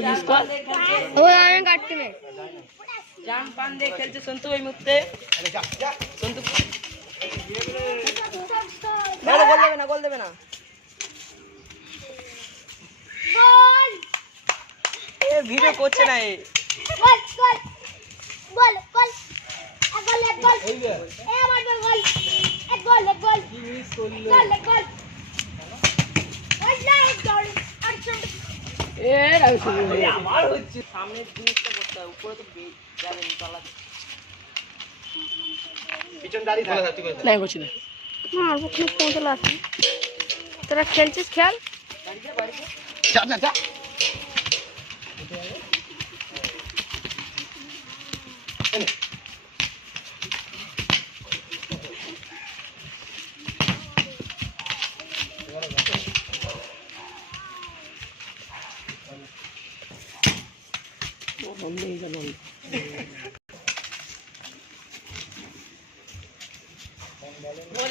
আমি কাটতে নেই জাম পান দিয়ে খেলছে সন্তু ওই মুহূর্তে সন্তু গোল দেবে না এ ভিডিও করছে না এ গোল এ আমার গোল কি মিস করলো গোল এ আমার হচ্ছে সামনের জিনিসটা করতে হবে উপরে তো যাবেন তলা পিছন দাঁড়িয়ে থাক না করছি না আর ওখানে ফোন চলে আসে তোরা খেলছিস খেল যা যা যা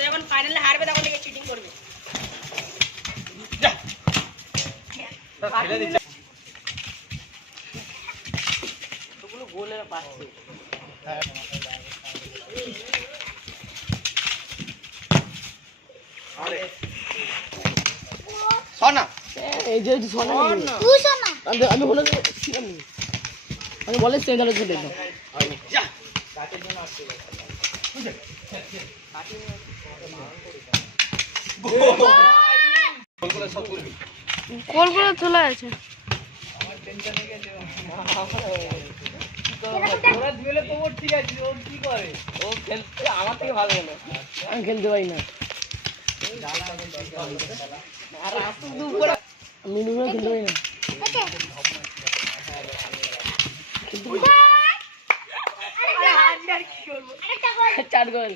এখন ফাইনালে হারবে তখন থেকে চিটিং করবে ওগুলো গোলের পাচ্ছে সোনা এই যে সোনা তুই সোনা আমি বলে ছিলাম আমি বলে সেন্টারে চলে যেতাম যা কাটের জন্য আসছে বুঝে গোলগুলো চলে আছে আমার টেনশন হয়ে গেছে ওরা দুয়েলে তো ওর ঠিক আছে ও কি করে ও খেলতে আমার থেকে ভালো হলো আমি খেলতে পারি না আর আসু দুপুর আমি দুপুর খেলতে পারি না চার গোল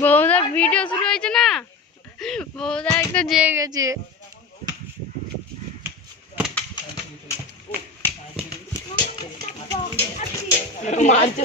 বৌদার ভিডিও শুরু হয়েছে না বৌদা একটা জেগে গেছে মারছে